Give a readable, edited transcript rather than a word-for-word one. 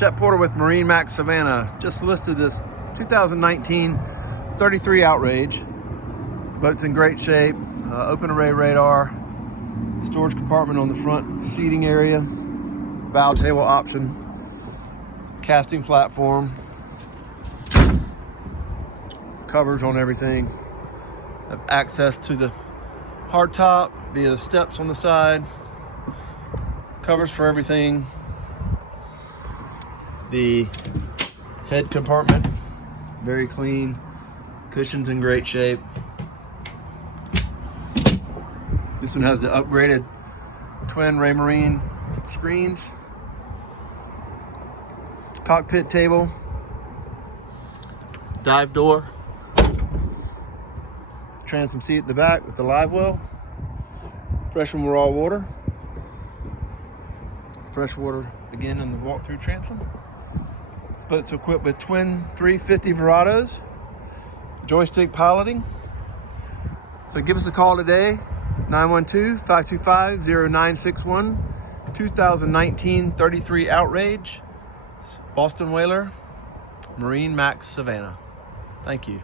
Chet Porter with MarineMax Savannah. Just listed this 2019 33 Outrage. Boat's in great shape. Open array radar, storage compartment on the front seating area, bow table option, casting platform, covers on everything. Have access to the hardtop via the steps on the side, covers for everything. The head compartment, very clean, cushions in great shape. This one has the upgraded twin Raymarine screens, cockpit table, dive door, transom seat at the back with the live well, fresh and raw water, fresh water again in the walk-through transom. This boat's equipped with twin 350 Verados, joystick piloting. So give us a call today, 912-525-0961, 2019 33 Outrage, Boston Whaler, MarineMax Savannah. Thank you.